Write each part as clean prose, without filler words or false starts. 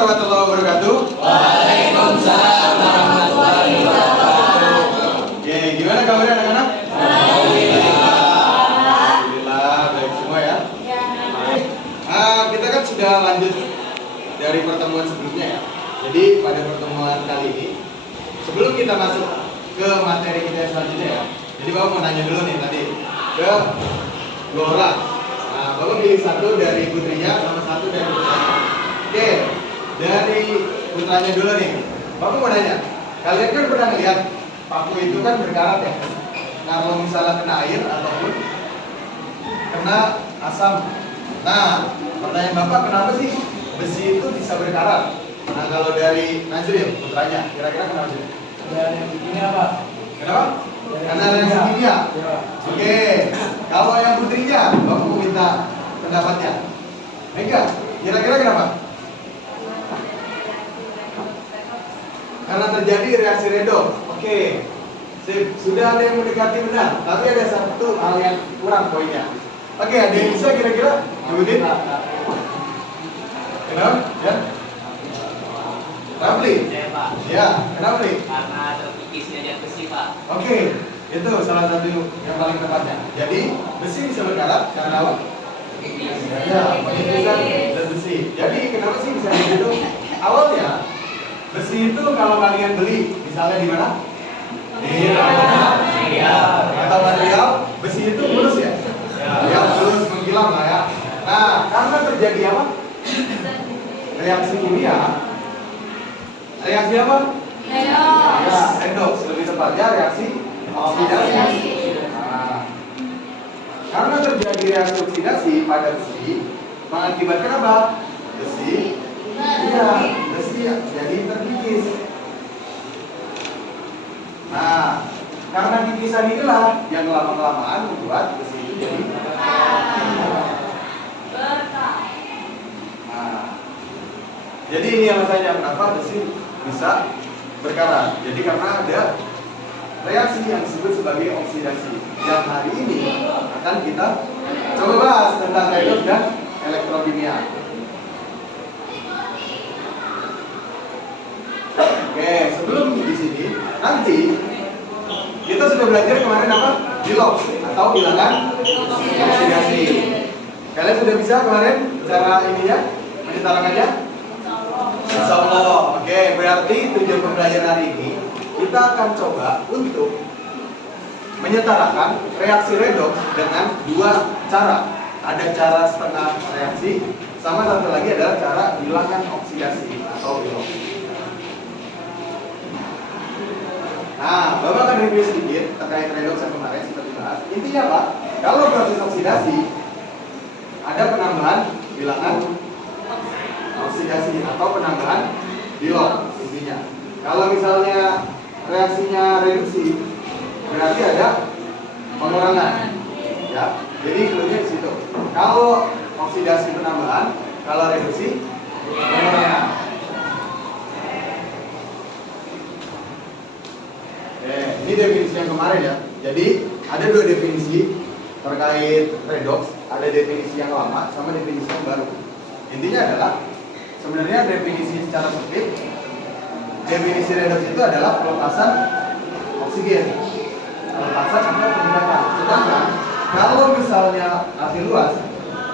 warahmatullahi wabarakatuh. Waalaikumsalam warahmatullahi wabarakatuh. Oke, gimana kabarnya anak-anak? Alhamdulillah, baik semua ya. Kita kan sudah lanjut dari pertemuan sebelumnya ya. Jadi pada pertemuan kali ini, sebelum kita masuk ke materi kita yang selanjutnya ya. Jadi Bapak mau nanya dulu nih tadi ke Laura. Nah, Bapak pilih satu dari putrinya sama satu dari putranya. Oke, dari putranya dulu nih. Bapak mau nanya, kalian kan pernah lihat paku itu kan berkarat ya. Nah, kalau misalnya kena air ataupun kena asam. Nah, pertanyaan Bapak, kenapa sih besi itu bisa berkarat? Nah, kalau dari Najril, putranya, kira-kira kenapa sih? Dan yang begini apa? Kenapa? Karena reaksi kimia. Oke, kalau yang putrinya, Bapak mau minta pendapatnya. Enggak, kira-kira kenapa? Karena terjadi reaksi redoks. Oke, sip. Sudah ada yang mendekati benar, tapi ada satu hal yang kurang poinnya. Oke, ada yang bisa kira-kira? Judin? Kenapa? Ya? Rafli? Ya, kenapa nih? Karena terkikisnya zat besi, Pak. Oke, itu salah satu yang paling tepatnya. Jadi, besi bisa berkarat karena apa? Ya, perkikiskan zat besi. Jadi, kenapa sih bisa begitu? Awalnya, besi itu kalau kalian beli, misalnya di mana? Di material. Atau material, besi itu mulus ya? Ya, mulus mengkilat lah ya. Nah, karena terjadi apa? Reaksi kimia. Reaksi apa? Ya, redoks, lebih tepatnya reaksi oksidasi. Nah, karena terjadi reaksi oksidasi pada besi, mengakibatkan apa? Besi, iya, besi jadi terkikis. Nah, karena kikisan inilah yang lama-kelamaan membuat besi itu jadi Nah, jadi ini alasannya kenapa besi bisa berkarat. Jadi karena ada reaksi yang disebut sebagai oksidasi. Yang hari ini akan kita coba bahas tentang redoks dan elektrokimia. Oke, sebelum di sini nanti kita sudah belajar kemarin apa? Bilox atau bilangan oksidasi. Kalian sudah bisa kemarin cara ininya menyetarakannya? Insya Allah. Oke, berarti tujuan pembelajaran hari ini kita akan coba untuk menyetarakan reaksi redoks dengan dua cara. Ada cara setengah reaksi, sama satu lagi adalah cara bilangan oksidasi atau bilox. Nah, Bapak akan review sedikit terkait redoks yang kemarin seperti bahas. Intinya Pak, kalau proses oksidasi ada penambahan bilangan oksidasi atau penambahan bilox intinya. Kalau misalnya reaksinya reduksi, berarti ada pengurangan. Ya, jadi clue-nya di situ. Kalau oksidasi penambahan, kalau reduksi pengurangan. Ini definisi yang kemarin ya. Jadi ada dua definisi terkait redoks, ada definisi yang lama sama definisi yang baru. Intinya adalah sebenarnya definisi secara sempit, definisi redoks itu adalah pelepasan oksigen, pelepasan atau peningkatan. Sedangkan kalau misalnya arti luas,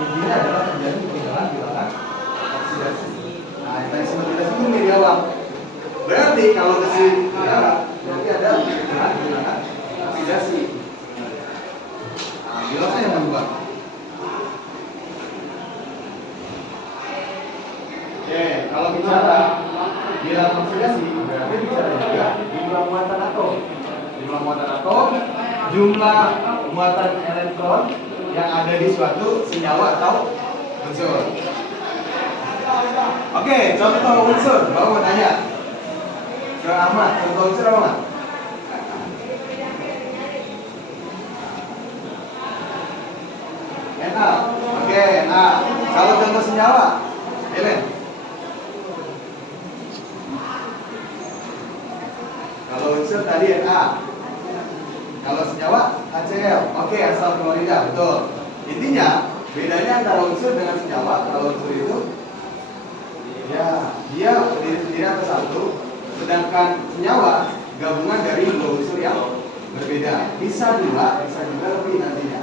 intinya adalah terjadi peningkatan bilangan oksidasi. Nah, itu yang sempat kita singgung di awal. Berarti kalau besi berkarat, berarti ada bilangan oksidasi. Nah, bilangan yang berubah. Oke, kalau bicara bilangan oksidasi, berarti bicara juga jumlah muatan atom. Jumlah muatan atom, jumlah muatan elektron yang ada di suatu senyawa atau unsur. Oke, contoh unsur. Bapak mau tanya ke Ahmad, contoh unsur apa, Ahmad? Na. Oke, nah, kalau contoh senyawa, Helen. Kalau unsur tadi Na. Kalau senyawa HCl. Oke, asal klorida, betul. Intinya bedanya antara unsur dengan senyawa, kalau unsur itu Ya, dia berdiri sendiri atas satu, sedangkan senyawa gabungan dari dua unsur yang berbeda. Bisa dua, bisa juga lebih nantinya.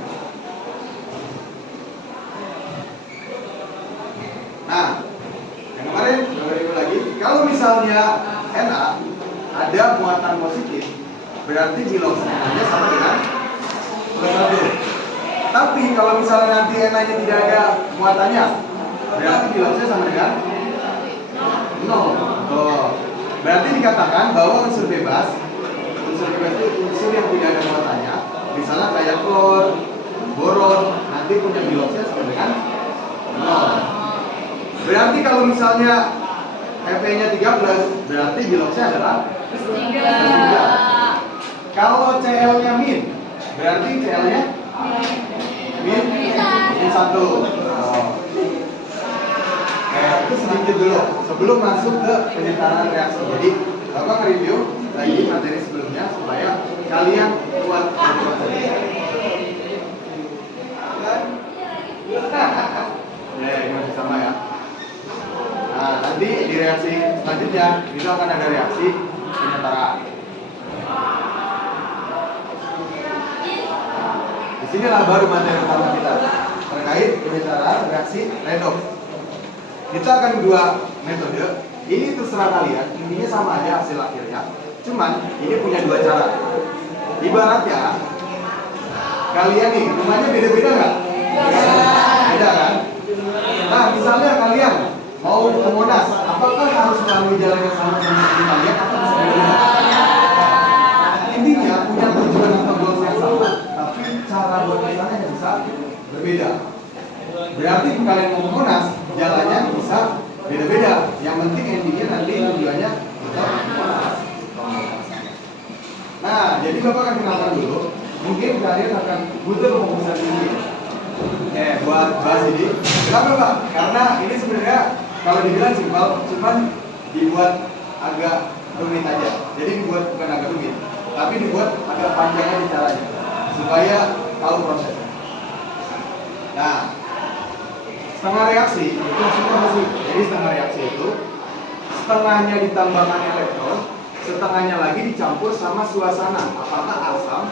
Nah, yang kemarin itu lagi, kalau misalnya Na ada muatan positif, berarti biloxnya sama dengan +1. Tapi kalau misalnya nanti Na-nya tidak ada muatannya, berarti biloxnya sama dengan 0. Oh. Berarti dikatakan bahwa unsur bebas itu unsur yang tidak ada muatannya, misalnya kayak klor, boron, nanti punya biloxnya sama dengan 0. Berarti kalau misalnya Fe-nya 13, berarti biloxnya adalah 3. Kalau Cl-nya min, berarti Cl-nya min 1. Itu sedikit dulu sebelum masuk ke penyetaraan reaksi. Jadi Bapak review lagi materi sebelumnya supaya kalian kuat ya, ini masih sama ya. Nah, nanti di reaksi selanjutnya kita akan ada reaksi penyetaraan. Disinilah baru materi pertama kita terkait penyetaraan reaksi redox. Kita akan dua metode. Ini terserah kalian, intinya sama aja hasil akhirnya. Cuman ini punya dua cara. Ibaratnya kalian nih rumahnya beda-beda nggak? Beda kan? Nah, misalnya kalian mau ke Monas, apakah harus melalui jalan yang sama seperti kalian atau bisa berbeda? Intinya punya tujuan atau goals yang sama, tapi cara buat misalnya bisa berbeda. Berarti kalian mau ke Monas, jalannya bisa beda-beda. Yang penting endingnya nanti tujuannya kita Monas. Nah, jadi Bapak akan kenalkan dulu. Mungkin kalian akan butuh pembahasan ini. Buat bahas ini. Kenapa Pak? Karena ini sebenarnya kalau dibilang simpel, cuman dibuat agak rumit aja. Jadi dibuat bukan agak rumit, tapi dibuat agak panjang aja caranya supaya tahu prosesnya. Nah, setengah reaksi itu maksudnya apa sih? Jadi setengah reaksi itu setengahnya ditambahkan elektron, setengahnya lagi dicampur sama suasana, apakah asam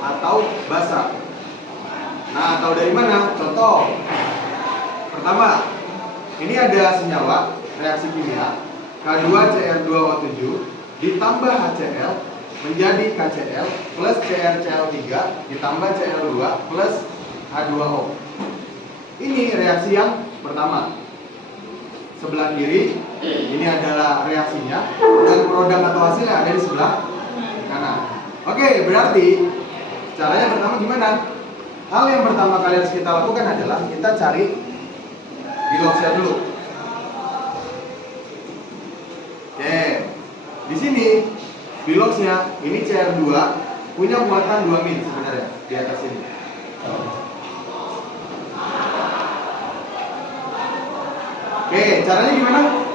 atau basa. Nah, tahu dari mana? Contoh pertama, ini ada senyawa reaksi kimia K2Cr2O7 ditambah HCl menjadi KCl plus CrCl3 ditambah Cl2 plus H2O. Ini reaksi yang pertama. Sebelah kiri ini adalah reaksinya dan produk atau hasilnya ada di sebelah kanan. Oke, berarti caranya pertama gimana? Hal yang pertama kalian harus kita lakukan adalah kita cari biloxnya dulu. Oke, di sini biloxnya ini Cr2 punya muatan 2 min sebenarnya di atas ini. Oke, caranya gimana?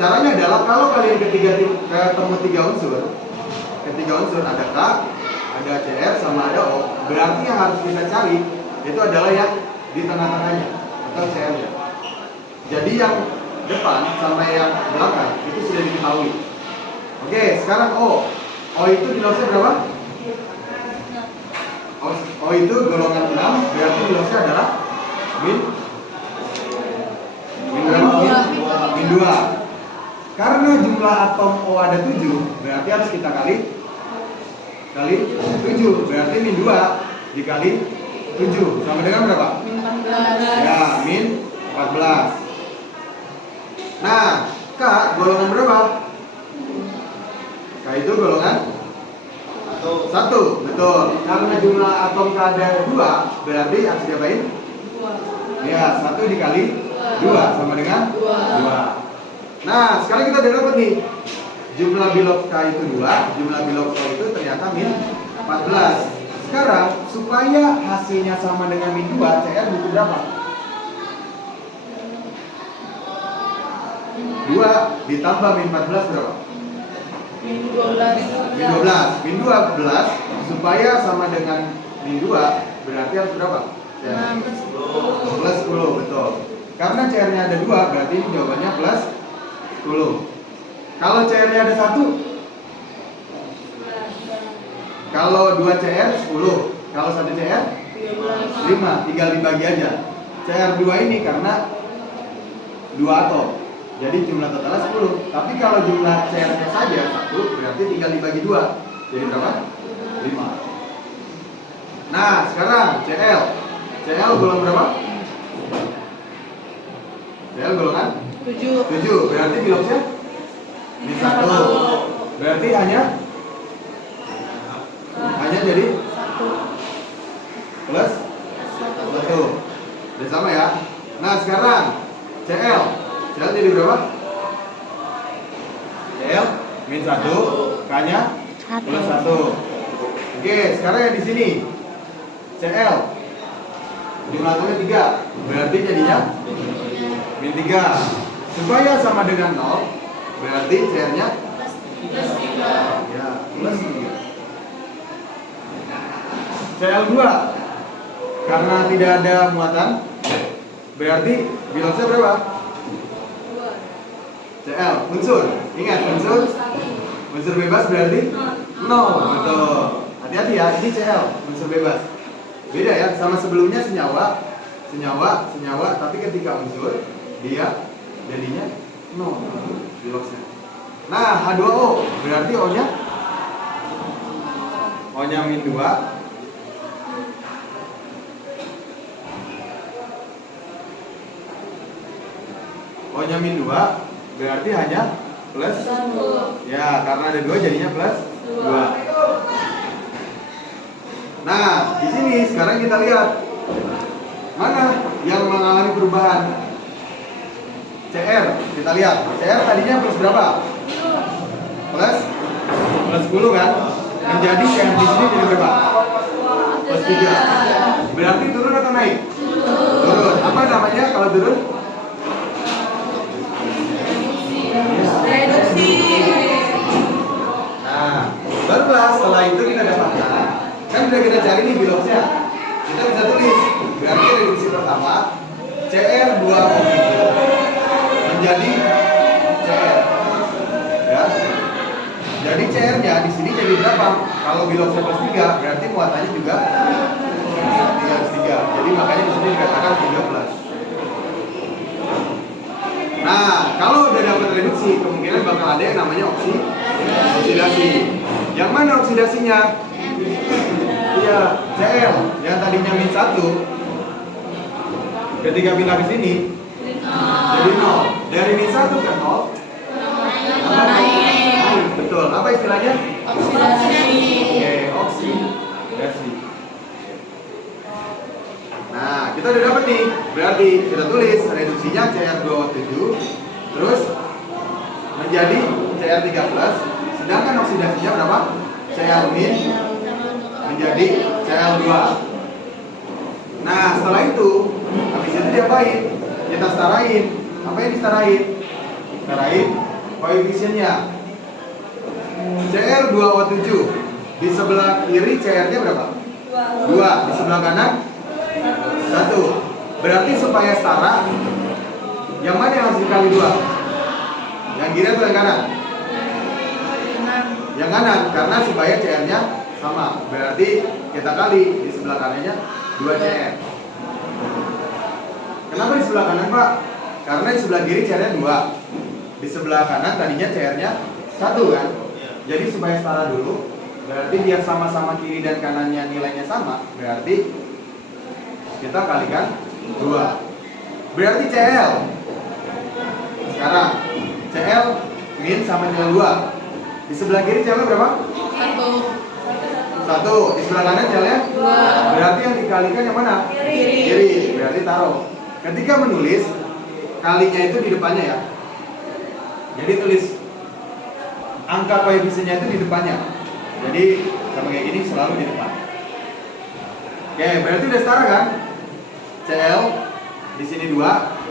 Caranya adalah kalau kalian ketemu 3 unsur, ada K, ada Cr, sama ada O, berarti yang harus kita cari itu adalah yang di tengah-tengahnya atau Cr-nya. Jadi yang depan sama yang belakang itu sudah diketahui. Oke, sekarang O. O itu biloxnya berapa? O itu golongan 6, berarti biloxnya adalah min berapa? Min 2. Karena jumlah atom O ada 7, berarti harus kita kali 7, berarti min 2 dikali 7 sama dengan berapa? Min 14. Ya, min 14. Nah, K golongan berapa? K itu golongan 1, betul. Karena jumlah atom K ada 2, berarti harus diapain? 2. Ya, 1 dikali 2 sama dengan 2. Nah, sekarang kita udah dapat nih. Jumlah bilox K itu 2, jumlah bilox O itu ternyata min 14. Sekarang, supaya hasilnya sama dengan min 2, Cr butuh berapa? 2 ditambah min 14 berapa? Min 12. Min 12. Min 12 supaya sama dengan min 2 berarti harus berapa? Nah, Plus 10, betul. Karena CR-nya ada 2, berarti ini jawabannya plus 10. Kalau CR-nya ada 1, kalau 2 CR 10, kalau 1 CR 5, tinggal dibagi aja. CR 2 ini karena 2 atom, jadi jumlah totalnya 10. Tapi kalau jumlah CR-nya saja 1, berarti tinggal dibagi 2. Jadi berapa? 5. Nah, sekarang CL. CL golongan berapa? CL golongan 7. 7. Berarti biloknya min 1. Berarti hanya jadi 1. plus 1. Udah sama ya. Nah, sekarang CL jadi berapa? CL min 1, K-nya plus 1. Oke, sekarang yang di sini CL jumlah atomnya 3, berarti jadinya min 3. Supaya sama dengan 0, berarti CR-nya ya plus 3. CL2 karena tidak ada muatan, berarti biloknya berapa? CL unsur, ingat unsur bebas berarti 0. Betul. Hati-hati ya, ini CL unsur bebas. Beda ya, sama sebelumnya senyawa, tapi ketika unsur dia jadinya 0 biloknya. Nah, H2O berarti O-nya min 2. O-nya min 2 berarti hanya plus 1. ya, karena ada 2 jadinya plus 2. Nah, di sini sekarang kita lihat mana yang mengalami perubahan. CR, kita lihat. CR tadinya plus berapa? Plus 10 kan? Menjadi CR di sini jadi berapa? Plus 3. Berarti turun atau naik? Turun. Apa namanya kalau turun? Reduksi. Nah, barulah setelah itu kita dapatkan. Kan udah kita cari nih biloknya. Kita bisa tulis. Berarti reduksi pertama CR2O3 menjadi CR. Ya. Jadi CR-nya di sini jadi berapa? Kalau biloknya plus 3, berarti muatannya juga 3. Jadi makanya di sini dikatakan 13. Nah, kalau udah dapat reduksi, kemungkinan bakal ada yang namanya oksidasi. Yang mana oksidasinya? Iya, Cl yang tadinya min 1 ketika pindah ke sini jadi 0. Dari min 1 ke 0 naik. Betul. Apa istilahnya? Oksidasi. Oke, oksidasi. Nah, kita udah dapat nih. Berarti kita tulis reduksinya Cr2O7 terus menjadi Cr3+, sedangkan oksidasinya berapa? Cl- menjadi Cl2. Nah, setelah itu habis itu diapain? Kita setarain. Apa yang disetarain? Setarain koefisiennya. Cr2O7 di sebelah kiri Cr-nya berapa? 2. Di sebelah kanan 1. Berarti supaya setara, yang mana yang harus dikali 2? Yang kiri atau yang kanan? Yang kanan, karena supaya CR-nya sama. Berarti kita kali di sebelah kanannya 2 CR. Kenapa di sebelah kanan, Pak? Karena di sebelah kiri CR-nya 2. Di sebelah kanan tadinya CR-nya 1 kan? Jadi supaya setara dulu, berarti biar sama-sama kiri dan kanannya nilainya sama, berarti kita kalikan 2. Berarti CL. Sekarang CL min sama Cl 2. Di sebelah kiri CL berapa? 1. Di sebelah kanan CL-nya 2. Berarti yang dikalikan yang mana? Kiri. Berarti taruh. Ketika menulis, kalinya itu di depannya ya. Jadi tulis angka koefisiennya itu di depannya. Jadi sama kayak gini selalu di depan. Oke, berarti udah setara kan? CL di sini 2,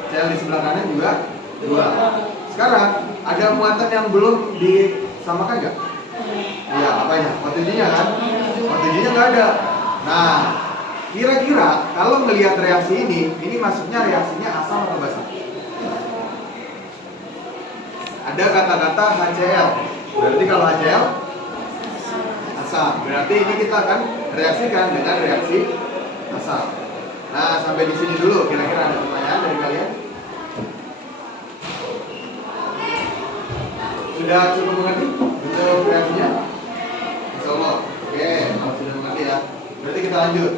CL di sebelah kanan juga 2. Sekarang ada muatan yang belum disamakan nggak? Iya, apanya? O7-nya kan? O7-nya nggak ada. Nah, kira-kira kalau melihat reaksi ini masuknya reaksinya asam atau basa? ada kata-kata HCl. Berarti kalau HCl asam. Berarti ini kita akan reaksikan dengan reaksi asam. Nah, sampai di sini dulu. Kira-kira ada pertanyaan dari kalian? Sudah cukup mengerti untuk reaksinya? Insya Allah. Oke, kalau sudah mengerti ya. Berarti kita lanjut.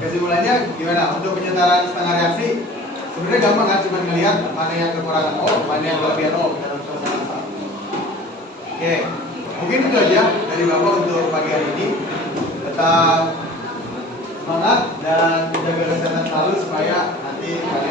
Kesimpulannya gimana untuk penyetaraan setengah reaksi? Sebenarnya gampang kan, cuma ngelihat mana yang kekurangan O, mana yang kelebihan O. Oke, mungkin itu aja dari Bapak untuk pagi hari ini. Tetap semangat dan jaga kesehatan selalu supaya nanti kalian